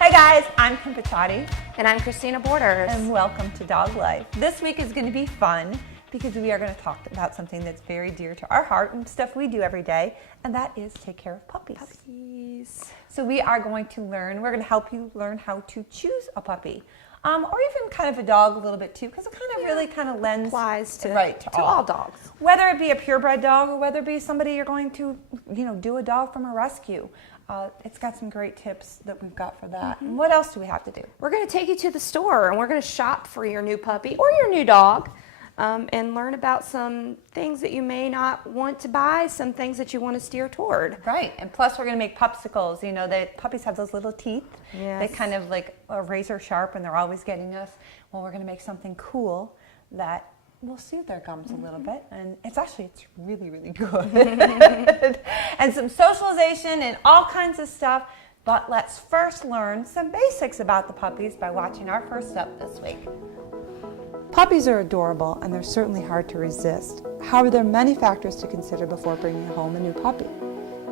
Hey guys, I'm Kim Pachati. And I'm Christina Borders. And welcome to Dog Life. This week is going to be fun because we are going to talk about something that's very dear to our heart and stuff we do every day, and that is take care of puppies. So we are going to we're going to help you learn how to choose a puppy. Or even kind of a dog a little bit too, because it kind of really kind of lends applies to all dogs. Whether it be a purebred dog or whether it be somebody you're going to, do a dog from a rescue. It's got some great tips that we've got for that. Mm-hmm. And what else do we have to do? We're going to take you to the store and we're going to shop for your new puppy or your new dog and learn about some things that you may not want to buy, some things that you want to steer toward. Right, and plus we're going to make Pupsicles. Puppies have those little teeth. Yes. They kind of like are razor sharp and they're always getting us. Well, we're going to make something cool that will soothe their gums a little bit, and it's really, really good. And some socialization and all kinds of stuff. But let's first learn some basics about the puppies by watching our first up this week. Puppies are adorable and they're certainly hard to resist. However, there are many factors to consider before bringing home a new puppy.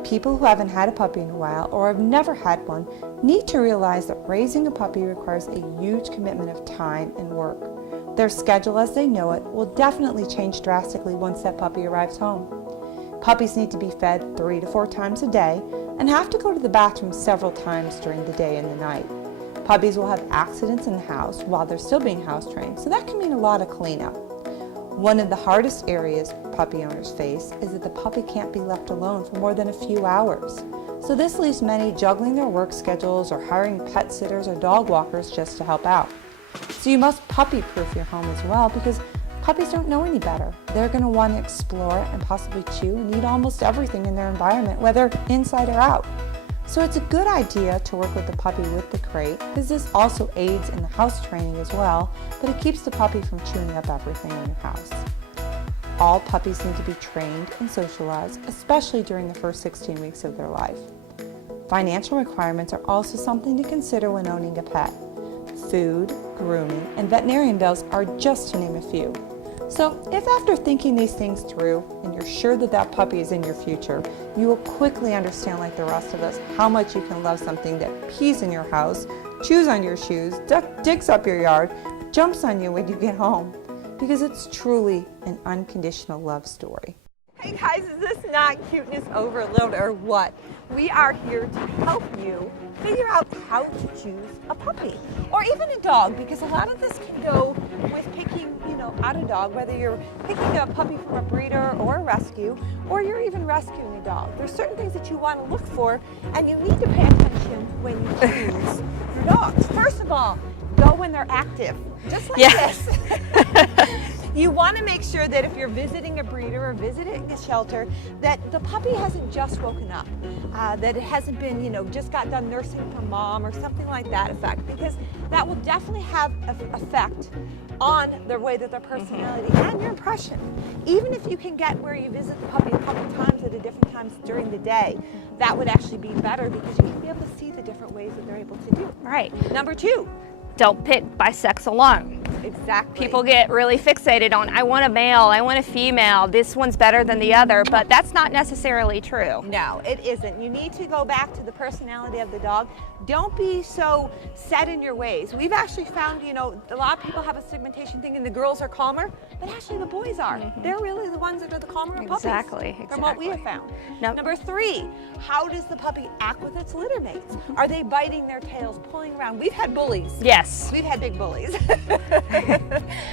People who haven't had a puppy in a while or have never had one need to realize that raising a puppy requires a huge commitment of time and work. Their schedule as they know it will definitely change drastically once that puppy arrives home. Puppies need to be fed 3 to 4 times a day and have to go to the bathroom several times during the day and the night. Puppies will have accidents in the house while they're still being house trained, so that can mean a lot of cleanup. One of the hardest areas puppy owners face is that the puppy can't be left alone for more than a few hours. So this leaves many juggling their work schedules or hiring pet sitters or dog walkers just to help out. So you must puppy-proof your home as well, because puppies don't know any better. They're going to want to explore and possibly chew and eat almost everything in their environment, whether inside or out. So it's a good idea to work with the puppy with the crate, because this also aids in the house training as well, but it keeps the puppy from chewing up everything in your house. All puppies need to be trained and socialized, especially during the first 16 weeks of their life. Financial requirements are also something to consider when owning a pet. Food, grooming, and veterinarian bills are just to name a few. So if after thinking these things through and you're sure that that puppy is in your future, you will quickly understand, like the rest of us, how much you can love something that pees in your house, chews on your shoes, digs up your yard, jumps on you when you get home, because it's truly an unconditional love story. Hey guys, is this not cuteness overload or what? We are here to help you figure out how to choose a puppy or even a dog, because a lot of this can go with picking, out a dog, whether you're picking a puppy from a breeder or a rescue, or you're even rescuing a dog. There's certain things that you want to look for, and you need to pay attention when you choose your dogs. First of all, go when they're active, just like this. You want to make sure that if you're visiting a breeder or visiting a shelter, that the puppy hasn't just woken up, that it hasn't been, just got done nursing from mom or something like that effect, because that will definitely have an effect on the way that their personality and your impression. Even if you can get where you visit the puppy a couple times at different times during the day, that would actually be better, because you can be able to see the different ways that they're able to do. Right. Number 2. Don't pick by sex alone. Exactly. People get really fixated on, I want a male, I want a female, this one's better than the other, but that's not necessarily true. No, it isn't. You need to go back to the personality of the dog. Don't be so set in your ways. We've actually found, a lot of people have a segmentation thinking the girls are calmer, but actually the boys are. They're really the ones that are the calmer puppies. Exactly. From what we have found. Nope. Number 3, how does the puppy act with its litter mates? Are they biting their tails, pulling around? We've had bullies. Yes. We've had big bullies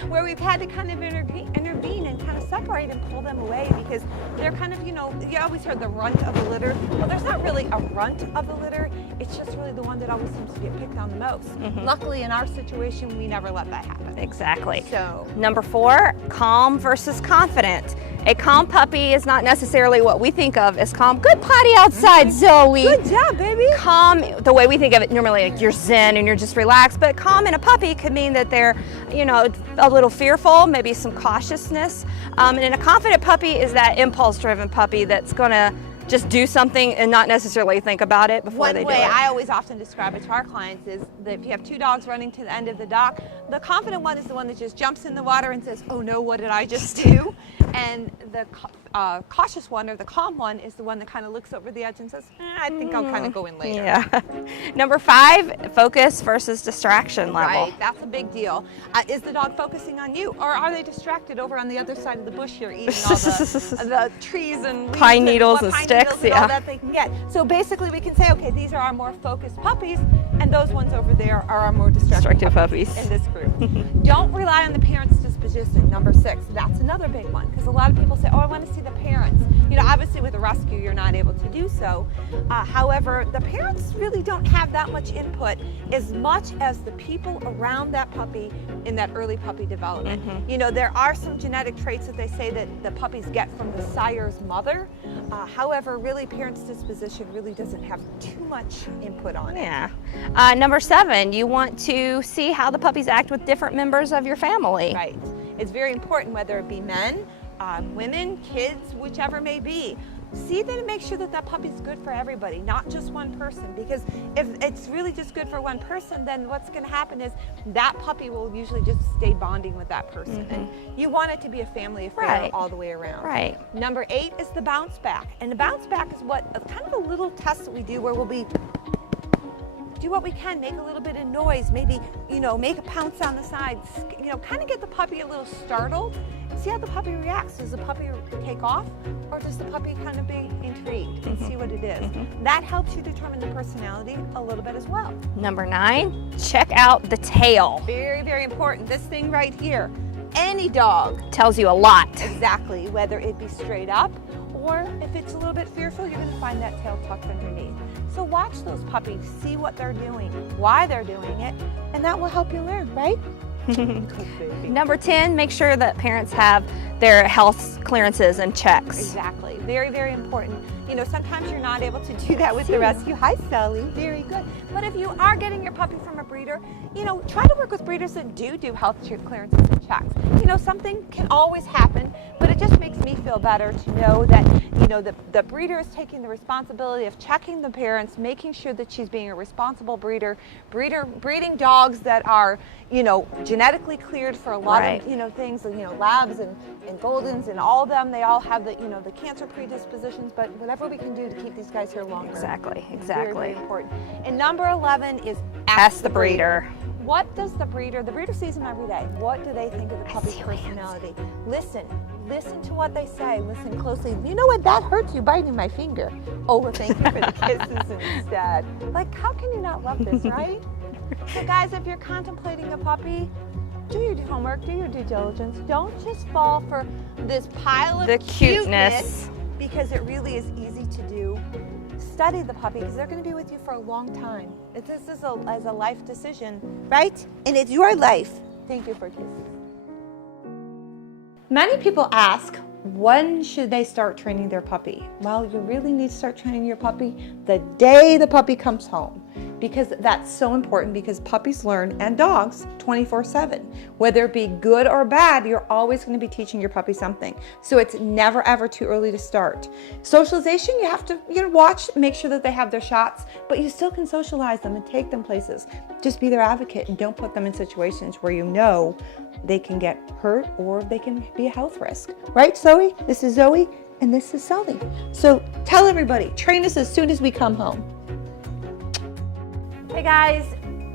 where we've had to kind of intervene and kind of separate and pull them away, because they're kind of, you always heard the runt of the litter. Well, there's not really a runt of the litter. It's just really the one that always seems to get picked on the most. Luckily, in our situation, we never let that happen. Exactly. So, number 4, calm versus confident. A calm puppy is not necessarily what we think of as calm. Good potty outside, Zoe. Good job, baby. Calm, the way we think of it normally, like you're zen and you're just relaxed, but calm in a puppy could mean that they're, a little fearful, maybe some cautiousness. And a confident puppy is that impulse-driven puppy that's gonna just do something and not necessarily think about it before they do it. One way I always often describe it to our clients is that if you have 2 dogs running to the end of the dock, The confident one is the one that just jumps in the water and says, oh no, what did I just do? And the cautious one, or the calm one, is the one that kind of looks over the edge and says, I think I'll kind of go in later. Yeah. Number 5, focus versus distraction level. Right, that's a big deal. Is the dog focusing on you, or are they distracted over on the other side of the bush here eating all the trees and leaves pine needles and pine sticks, needles and all that they can get? So basically we can say, okay, these are our more focused puppies, and those ones over there are our more distracted puppies in this group. Don't rely on the parents' disposition, number 6. That's another big one, because a lot of people say, oh, I want to see the parents. You know, obviously with a rescue, you're not able to do so. However, the parents really don't have that much input as much as the people around that puppy in that early puppy development. You know, there are some genetic traits that they say that the puppies get from the sire's mother. However, really, parents' disposition really doesn't have too much input on it. Yeah. Number 7, you want to see how the puppies act with different members of your family. Right. It's very important, whether it be men, women, kids, whichever may be. See that and make sure that that puppy's good for everybody, not just one person. Because if it's really just good for one person, then what's going to happen is that puppy will usually just stay bonding with that person. And you want it to be a family affair all the way around. Right. Number 8 is the bounce back. And the bounce back is kind of a little test that we do, where we'll do what we can, make a little bit of noise, maybe, you know, make a pounce on the side, you know, kind of get the puppy a little startled. See how the puppy reacts. Does the puppy take off, or does the puppy kind of be intrigued and see what it is? That helps you determine the personality a little bit as well. Number 9, check out the tail. Very, very important. This thing right here, any dog tells you a lot. Exactly, whether it be straight up, or if it's a little bit fearful, you're going to find that tail tucked underneath. So watch those puppies, see what they're doing, why they're doing it, and that will help you learn, right? Number 10, make sure that parents have their health clearances and checks. Exactly. Very, very important. You know, sometimes you're not able to do that with the rescue. Hi, Sally. Very good. But if you are getting your puppy from a breeder, you know, try to work with breeders that do health clearances and checks. You know, something can always happen, but it just makes me feel better to know that, you know, the breeder is taking the responsibility of checking the parents, making sure that she's being a responsible breeding dogs that are, you know, genetically cleared for a lot of, you know, things, you know, labs and Goldens and all of them, they all have the, you know, the cancer predispositions, but whatever we can do to keep these guys here longer. Exactly. Very, very important. And number 11 is ask the breeder. What does the breeder sees them every day. What do they think of the puppy's personality? Listen to what they say, listen closely. You know what, that hurts you biting my finger. Oh, well, thank you for the kisses instead. Like, how can you not love this, right? So guys, if you're contemplating a puppy, do your homework, do your due diligence. Don't just fall for this pile of cuteness, because it really is easy to do. Study the puppy, because they're going to be with you for a long time. This is a life decision, right? And it's your life. Thank you for kisses. Many people ask, when should they start training their puppy? Well, you really need to start training your puppy the day the puppy comes home, because that's so important, because puppies learn, and dogs, 24/7. Whether it be good or bad, you're always going to be teaching your puppy something. So it's never ever too early to start. Socialization, you have to watch, make sure that they have their shots, but you still can socialize them and take them places. Just be their advocate and don't put them in situations where you know they can get hurt or they can be a health risk. Right, Zoe? This is Zoe and this is Sully. So tell everybody, train us as soon as we come home. Hey guys,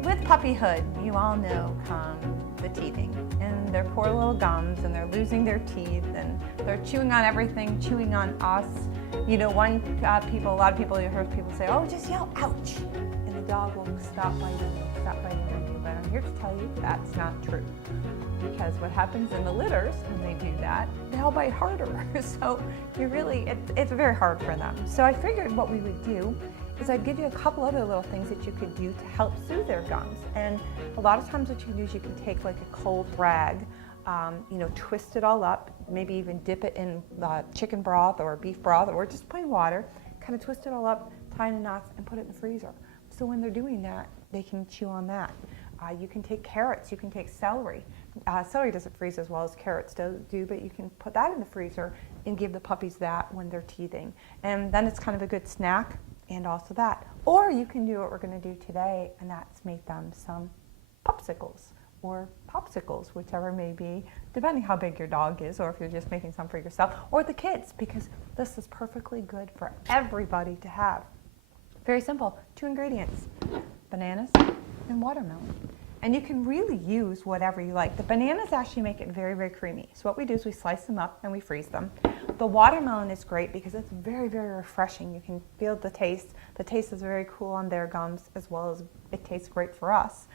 with puppyhood, you all know come the teething and their poor little gums, and they're losing their teeth, and they're chewing on everything, chewing on us. You know, a lot of people, you heard people say, oh, just yell, ouch, and the dog will stop biting you. But I'm here to tell you that's not true. Because what happens in the litters when they do that, they'll bite harder. So it's very hard for them. So I figured what we would do is I'd give you a couple other little things that you could do to help soothe their gums. And a lot of times what you can do is you can take like a cold rag, twist it all up, maybe even dip it in chicken broth or beef broth or just plain water, kind of twist it all up, tie it in knots, and put it in the freezer. So when they're doing that, they can chew on that. You can take carrots, you can take celery. Celery doesn't freeze as well as carrots do, but you can put that in the freezer and give the puppies that when they're teething. And then it's kind of a good snack, and also that. Or you can do what we're going to do today, and that's make them some Pupsicles. or popsicles, whichever may be, depending how big your dog is, or if you're just making some for yourself, or the kids, because this is perfectly good for everybody to have. Very simple, 2 ingredients, bananas and watermelon. And you can really use whatever you like. The bananas actually make it very, very creamy. So what we do is we slice them up and we freeze them. The watermelon is great because it's very, very refreshing. You can feel the taste. The taste is very cool on their gums, as well as it tastes great for us.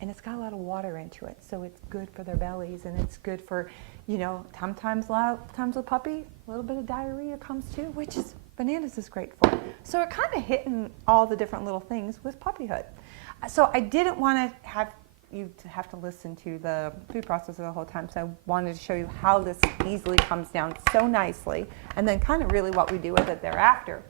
And it's got a lot of water into it, so it's good for their bellies, and it's good for, you know, sometimes a lot of times with puppy, a little bit of diarrhea comes too, which is, bananas is great for. So we're kind of hitting all the different little things with puppyhood. So I didn't want to have you to have to listen to the food processor the whole time, so I wanted to show you how this easily comes down so nicely, and then kind of really what we do with it thereafter.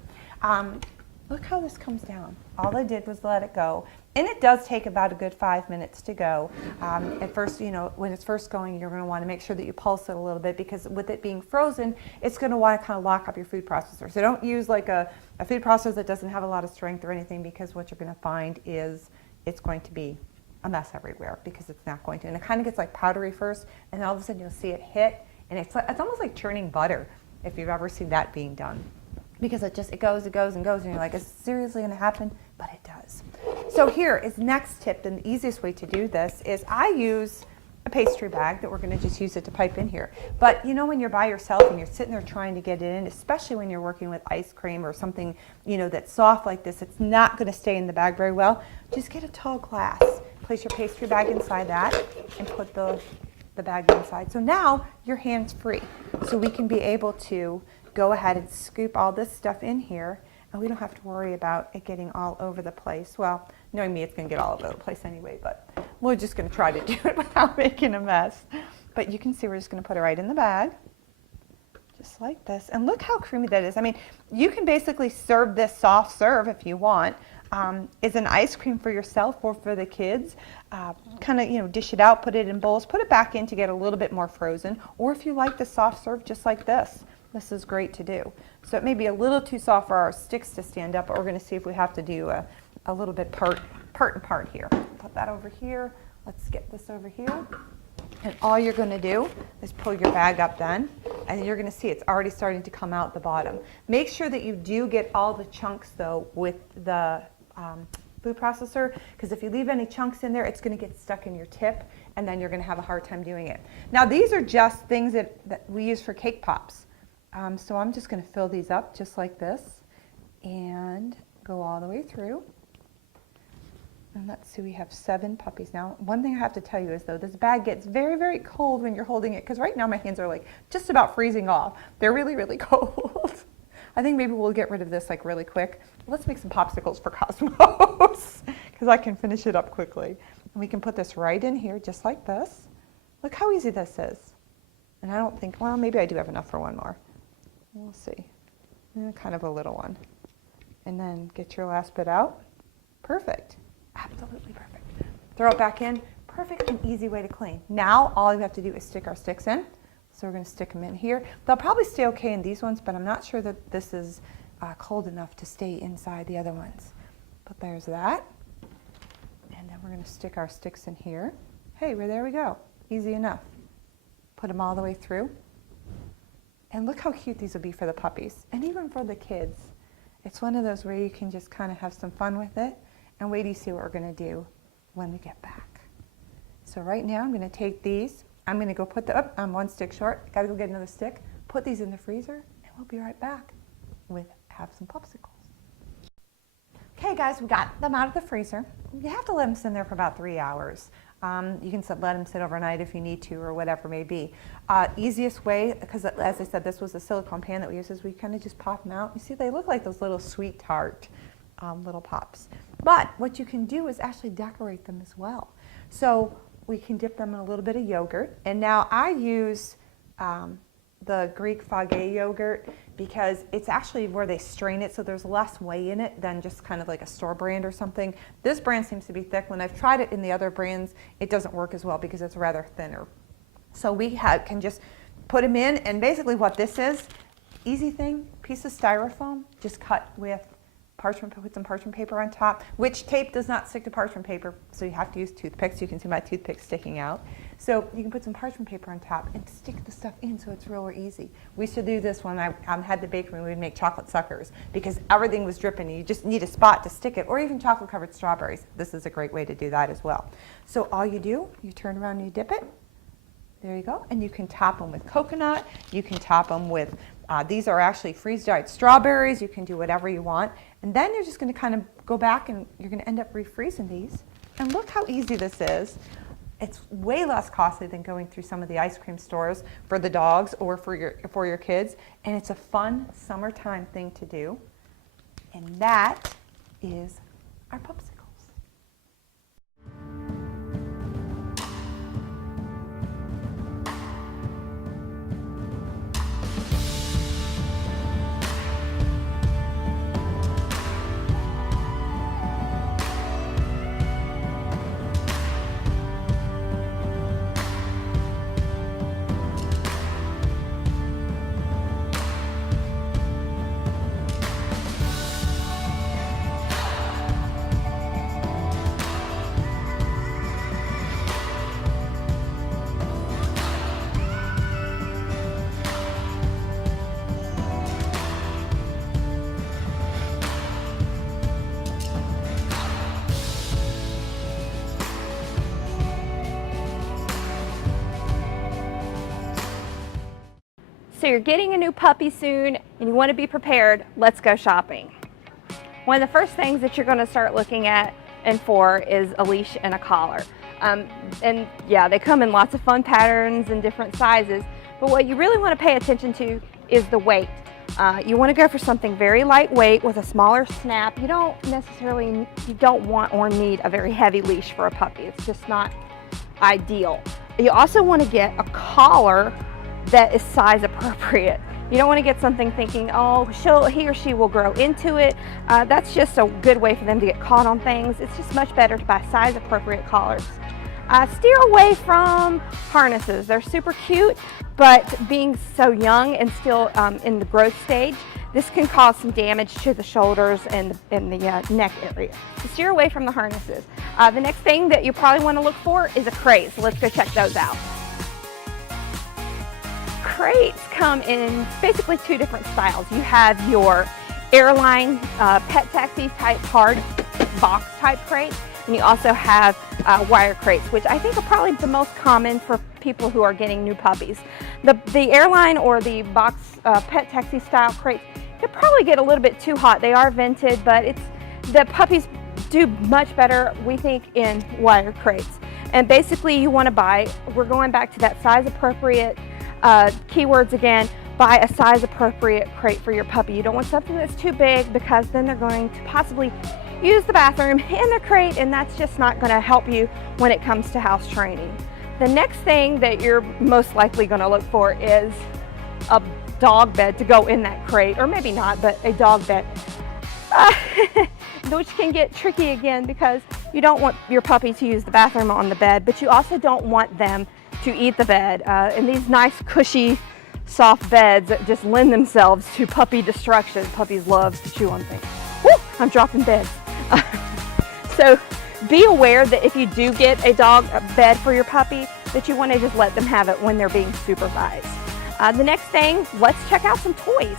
Look how this comes down. All I did was let it go. And it does take about a good 5 minutes to go. At first, you know, when it's first going, you're going to want to make sure that you pulse it a little bit, because with it being frozen, it's going to want to kind of lock up your food processor. So don't use like a food processor that doesn't have a lot of strength or anything, because what you're going to find is it's going to be a mess everywhere, because it's not going to. And it kind of gets like powdery first, and then all of a sudden you'll see it hit, and it's almost like churning butter, if you've ever seen that being done. Because it goes and goes and goes, and you're like, is it seriously going to happen? But it does. So here is next tip, and the easiest way to do this is I use a pastry bag that we're going to just use it to pipe in here. But you know, when you're by yourself and you're sitting there trying to get it in, especially when you're working with ice cream or something, you know, that's soft like this, it's not going to stay in the bag very well. Just get a tall glass, place your pastry bag inside that, and put the bag inside. So now your hand's free. So we can be able to go ahead and scoop all this stuff in here, and we don't have to worry about it getting all over the place. Well, knowing me, it's going to get all over the place anyway, but we're just going to try to do it without making a mess. But you can see we're just going to put it right in the bag, just like this. And look how creamy that is. I mean, you can basically serve this soft serve if you want. Is an ice cream for yourself or for the kids. Kind of, you know, dish it out, put it in bowls, put it back in to get a little bit more frozen. Or if you like the soft serve, just like this. This is great to do. So it may be a little too soft for our sticks to stand up, but we're going to see if we have to do a little bit part and part here. Put that over here. Let's get this over here. And all you're going to do is pull your bag up then, and you're going to see it's already starting to come out the bottom. Make sure that you do get all the chunks, though, with the food processor, because if you leave any chunks in there, it's going to get stuck in your tip, and then you're going to have a hard time doing it. Now, these are just things that we use for cake pops. So I'm just going to fill these up just like this and go all the way through. And let's see, we have 7 puppies now. One thing I have to tell you is, though, this bag gets very, very cold when you're holding it, because right now my hands are like just about freezing off. They're really, really cold. I think maybe we'll get rid of this like really quick. Let's make some popsicles for Cosmos, because I can finish it up quickly. And we can put this right in here just like this. Look how easy this is. And I don't think, well, maybe I do have enough for one more. We'll see. Kind of a little one. And then get your last bit out. Perfect. Absolutely perfect. Throw it back in. Perfect and easy way to clean. Now all we have to do is stick our sticks in. So we're going to stick them in here. They'll probably stay okay in these ones, but I'm not sure that this is cold enough to stay inside the other ones. But there's that. And then we're going to stick our sticks in here. Hey, there we go. Easy enough. Put them all the way through. And look how cute these will be for the puppies, and even for the kids. It's one of those where you can just kind of have some fun with it, and wait till you see what we're going to do when we get back. So right now I'm going to take these. I'm going to go put the, I'm 1 stick short. Got to go get another stick. Put these in the freezer, and we'll be right back with have some popsicles. Okay, guys, we got them out of the freezer. You have to let them sit in there for about 3 hours. You can let them sit overnight if you need to, or whatever may be. Easiest way, because as I said, this was a silicone pan that we use, is we kind of just pop them out. You see, they look like those little sweet tart little pops. But what you can do is actually decorate them as well. So we can dip them in a little bit of yogurt. And now I use the Greek Fage yogurt, because it's actually where they strain it, so there's less whey in it than just kind of like a store brand or something. This brand seems to be thick. When I've tried it in the other brands, it doesn't work as well because it's rather thinner. So we can just put them in, and basically what this is, easy thing, piece of styrofoam, just cut with put some parchment paper on top, which tape does not stick to parchment paper, so you have to use toothpicks. You can see my toothpick sticking out. So you can put some parchment paper on top and stick the stuff in so it's real easy. We used to do this when I had the bakery. We would make chocolate suckers because everything was dripping and you just need a spot to stick it, or even chocolate covered strawberries. This is a great way to do that as well. So all you do, you turn around and you dip it. There you go. And you can top them with coconut. You can top them with, these are actually freeze-dried strawberries. You can do whatever you want. And then you're just going to kind of go back and you're going to end up refreezing these. And look how easy this is. It's way less costly than going through some of the ice cream stores for the dogs or for your kids. And it's a fun summertime thing to do. And that is our Pupsicles. So you're getting a new puppy soon and you want to be prepared. Let's go shopping. One of the first things that you're going to start looking at and for is a leash and a collar. And yeah, they come in lots of fun patterns and different sizes, but what you really want to pay attention to is the weight. You want to go for something very lightweight with a smaller snap. You don't want or need a very heavy leash for a puppy. It's just not ideal. You also want to get a collar that is size appropriate. You don't want to get something thinking, oh, he or she will grow into it. That's just a good way for them to get caught on things. It's just much better to buy size appropriate collars. Steer away from harnesses. They're super cute, but being so young and still in the growth stage, this can cause some damage to the shoulders and the neck area. So steer away from the harnesses. The next thing that you probably want to look for is a crate. So let's go check those out. Crates come in basically two different styles. You have your airline pet taxi type hard box type crates, and you also have wire crates, which I think are probably the most common for people who are getting new puppies. The airline or the box pet taxi style crates could probably get a little bit too hot. They are vented, but the puppies do much better, we think, in wire crates. And basically you want to buy, we're going back to that size appropriate keywords again, buy a size appropriate crate for your puppy. You don't want something that's too big because then they're going to possibly use the bathroom in their crate, and that's just not going to help you when it comes to house training. The next thing that you're most likely going to look for is a dog bed to go in that crate, or maybe not, but a dog bed. Which can get tricky again because you don't want your puppy to use the bathroom on the bed, but you also don't want them to eat the bed. And these nice, cushy, soft beds that just lend themselves to puppy destruction. Puppies love to chew on things. Woo, I'm dropping beds. So be aware that if you do get a bed for your puppy, that you want to just let them have it when they're being supervised. The next thing, let's check out some toys.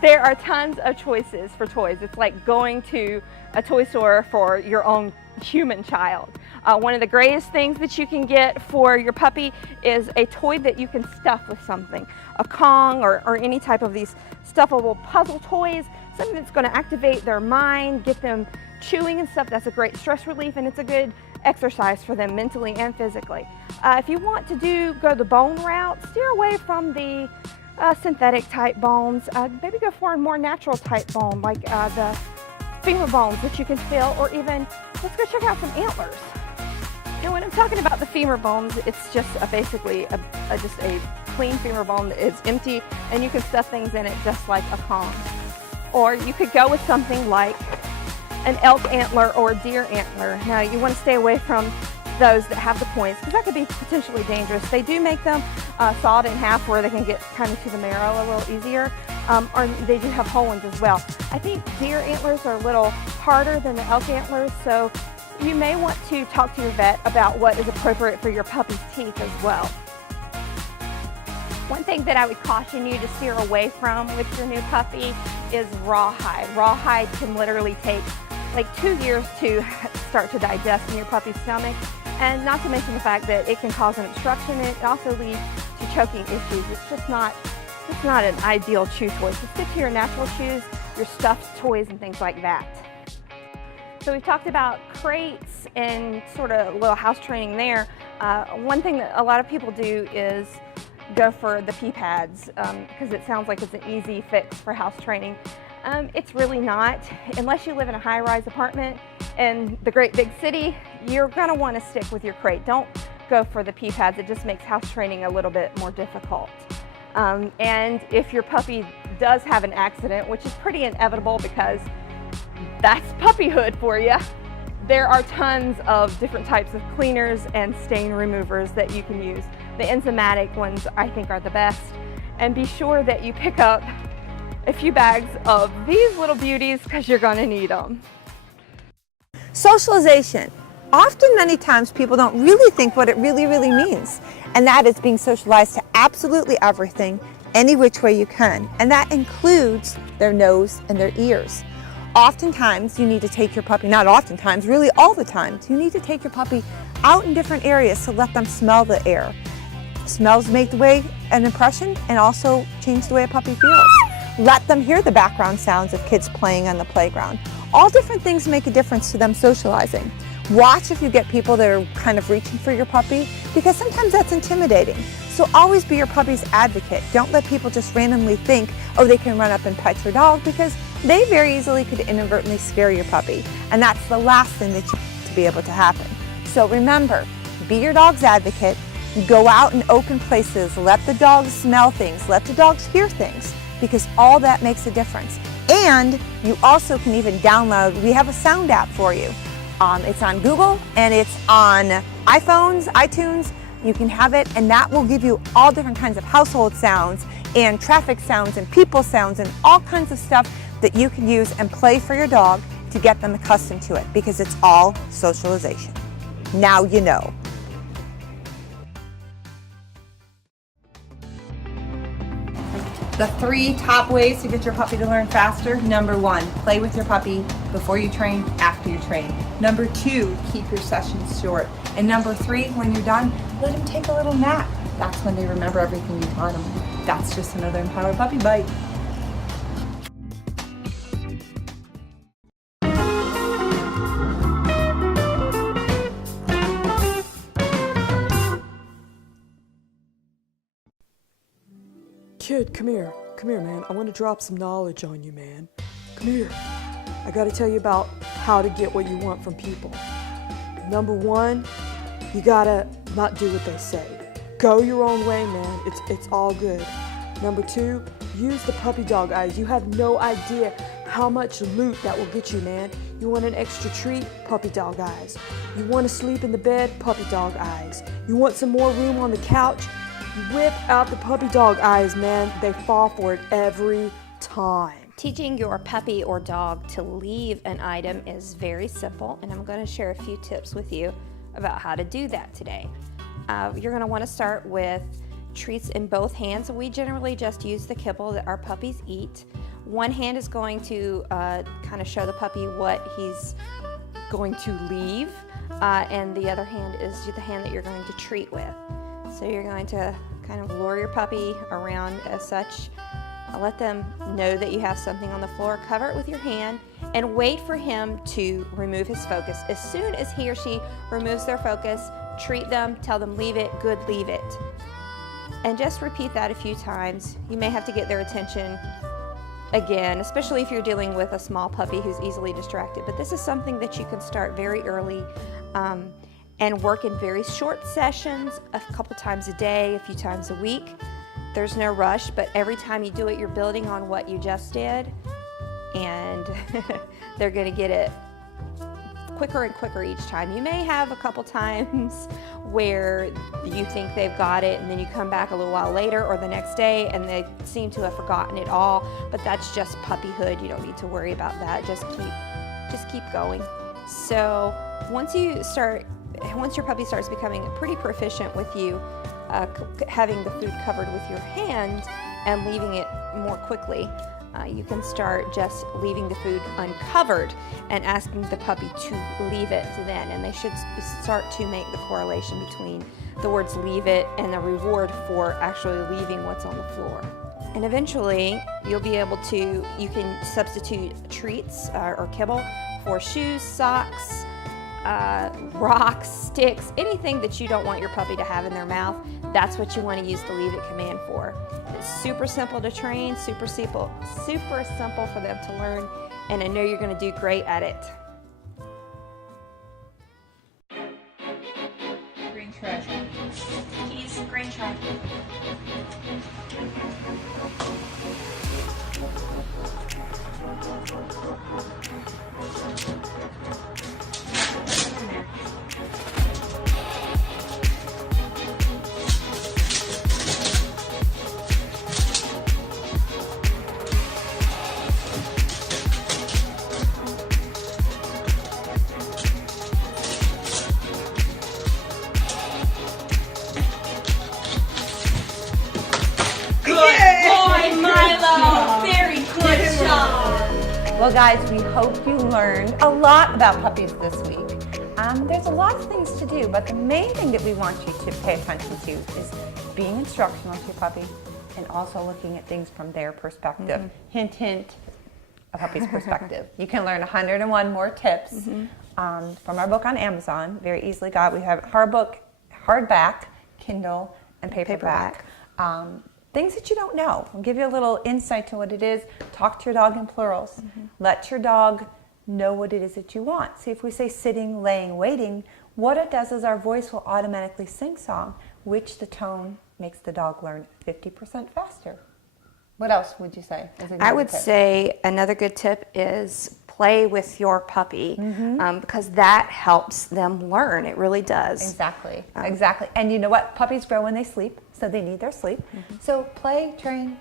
There are tons of choices for toys. It's like going to a toy store for your own human child. One of the greatest things that you can get for your puppy is a toy that you can stuff with something. A Kong or any type of these stuffable puzzle toys, something that's going to activate their mind, get them chewing and stuff. That's a great stress relief, and it's a good exercise for them mentally and physically. If you want to go the bone route, steer away from the synthetic type bones. Maybe go for a more natural type bone, like the femur bones that you can feel, or even let's go check out some antlers. And when I'm talking about the femur bones, it's just basically just a clean femur bone that is empty, and you can stuff things in it just like a Kong. Or you could go with something like an elk antler or a deer antler. Now you want to stay away from those that have the points because that could be potentially dangerous. They do make them sawed in half where they can get kind of to the marrow a little easier. or they do have whole ones as well. I think deer antlers are a little harder than the elk antlers, so you may want to talk to your vet about what is appropriate for your puppy's teeth as well. One thing that I would caution you to steer away from with your new puppy is rawhide. Rawhide can literally take like 2 years to start to digest in your puppy's stomach, and not to mention the fact that it can cause an obstruction. It also leads to choking issues. It's just not an ideal chew toy. So stick to your natural chews, your stuffed toys and things like that. So we've talked about crates and sort of a little house training there. One thing that a lot of people do is go for the pee pads because it sounds like it's an easy fix for house training. It's really not. Unless you live in a high-rise apartment in the great big city, you're going to want to stick with your crate. Don't go for the pee pads. It just makes house training a little bit more difficult. And if your puppy does have an accident, which is pretty inevitable because that's puppyhood for you, there are tons of different types of cleaners and stain removers that you can use. The enzymatic ones I think are the best. And be sure that you pick up a few bags of these little beauties because you're going to need them. Socialization. Often, many times, people don't really think what it really means, and that is being socialized to absolutely everything, any which way you can, and that includes their nose and their ears. Oftentimes, you need to take your puppy, not oftentimes, really all the time, you need to take your puppy out in different areas to let them smell the air. Smells make an impression and also change the way a puppy feels. Let them hear the background sounds of kids playing on the playground. All different things make a difference to them socializing. Watch if you get people that are kind of reaching for your puppy, because sometimes that's intimidating. So always be your puppy's advocate. Don't let people just randomly think, oh, they can run up and pet your dog, because they very easily could inadvertently scare your puppy. And that's the last thing that you want to be able to happen. So remember, be your dog's advocate. Go out in open places. Let the dogs smell things. Let the dogs hear things, because all that makes a difference. And you also can even download, we have a sound app for you. It's on Google and it's on iPhones, iTunes. You can have it, and that will give you all different kinds of household sounds and traffic sounds and people sounds and all kinds of stuff that you can use and play for your dog to get them accustomed to it, because it's all socialization. Now you know. The 3 top ways to get your puppy to learn faster. Number 1, play with your puppy before you train, after you train. Number 2, keep your sessions short. And number 3, when you're done, let them take a little nap. That's when they remember everything you taught them. That's just another Empowered Puppy Bite. Kid, come here, man. I want to drop some knowledge on you, man. Come here. I got to tell you about how to get what you want from people. Number 1, you gotta not do what they say. Go your own way, man. It's all good. Number 2, use the puppy dog eyes. You have no idea how much loot that will get you, man. You want an extra treat? Puppy dog eyes. You want to sleep in the bed? Puppy dog eyes. You want some more room on the couch? Whip out the puppy dog eyes, man. They fall for it every time. Teaching your puppy or dog to leave an item is very simple, and I'm going to share a few tips with you about how to do that today. You're going to want to start with treats in both hands. We generally just use the kibble that our puppies eat. One hand is going to kind of show the puppy what he's going to leave, and the other hand is the hand that you're going to treat with. So you're going to kind of lure your puppy around as such. Let them know that you have something on the floor. Cover it with your hand and wait for him to remove his focus. As soon as he or she removes their focus, treat them, tell them leave it, good, leave it. And just repeat that a few times. You may have to get their attention again, especially if you're dealing with a small puppy who's easily distracted. But this is something that you can start very early and work in very short sessions, a couple times a day, a few times a week. There's no rush, but every time you do it, you're building on what you just did, and they're going to get it quicker and quicker each time. You may have a couple times where you think they've got it and then you come back a little while later or the next day and they seem to have forgotten it all, but that's just puppyhood. You don't need to worry about that. Just keep going. So once your puppy starts becoming pretty proficient with you, having the food covered with your hand and leaving it more quickly, you can start just leaving the food uncovered and asking the puppy to leave it then. And they should start to make the correlation between the words leave it and the reward for actually leaving what's on the floor. And eventually you can substitute treats or kibble for shoes, socks, rocks, sticks, anything that you don't want your puppy to have in their mouth. That's what you want to use the leave it command for. It's super simple to train, super simple for them to learn, and I know you're going to do great at it. Green treasure. Keys, green treasure. Well guys, we hope you learned a lot about puppies this week. There's a lot of things to do, but the main thing that we want you to pay attention to is being instructional to your puppy and also looking at things from their perspective. Hint, hint, a puppy's perspective. You can learn 101 more tips from our book on Amazon. Very easily got. We have hardback, Kindle, and paperback. Things that you don't know. We'll give you a little insight to what it is. Talk to your dog in plurals. Let your dog know what it is that you want. See, if we say sitting, laying, waiting, what it does is our voice will automatically sing song, which the tone makes the dog learn 50% faster. What else would you say? I would say another good tip is play with your puppy because that helps them learn. It really does. Exactly. And you know what? Puppies grow when they sleep, so they need their sleep. So play, train,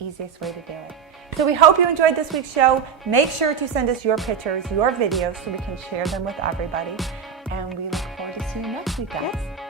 easiest way to do it. So we hope you enjoyed this week's show. Make sure to send us your pictures, your videos, so we can share them with everybody. And we look forward to seeing you next week, guys. Yes.